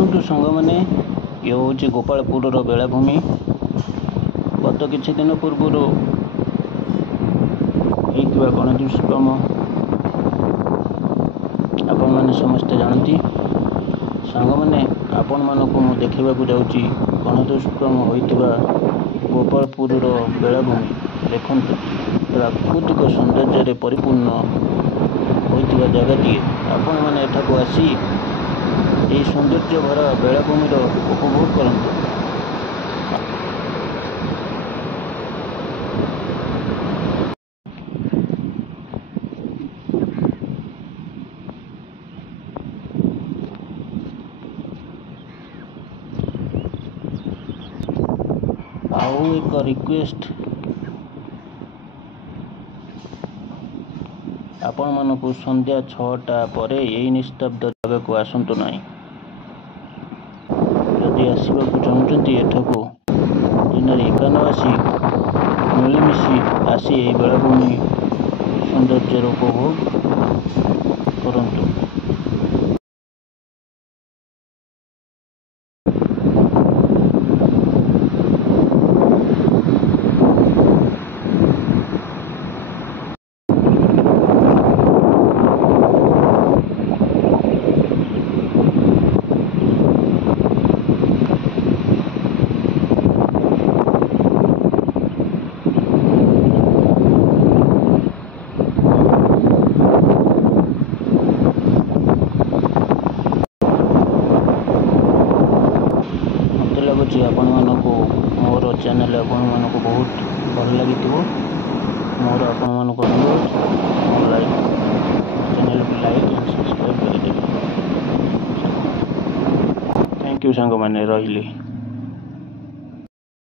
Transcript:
देखु सांग मैंने ये हूँ गोपालपुर बेलाभूमि। गत किछि दिन पूर्व गणदुष्कर्म आपण मैंने समस्ते जानती। सांग मैंने आपण मानक मु देखा जाऊँगी गणदुष्कर्म होता गोपालपुर बेलाभूमि। देखु प्राकृतिक सौंदर्य परिपूर्ण होता जगह आपण मैंने एठाक आसी यही सौंदर्य भरा बेलाभूमि उपभोग करंतु। आउ एक रिक्वेस्ट आपण मानक संध्या 6टा पर यही निस्तब्ध जगह को आसतु ना। जदि आसवाक चाहते एठको दिन एका न आसी मिलमिशी आसी यही बेलाभूमि सौंदर्य उपभोग करंतु। लगुच आपण मानक मोर चैनल आपण मानक बहुत भल लगी मोर आपण मानक अनुरोध चैनल को लाइक एंड सब्सक्राइब कर। थैंक यू सांग मैंने रही।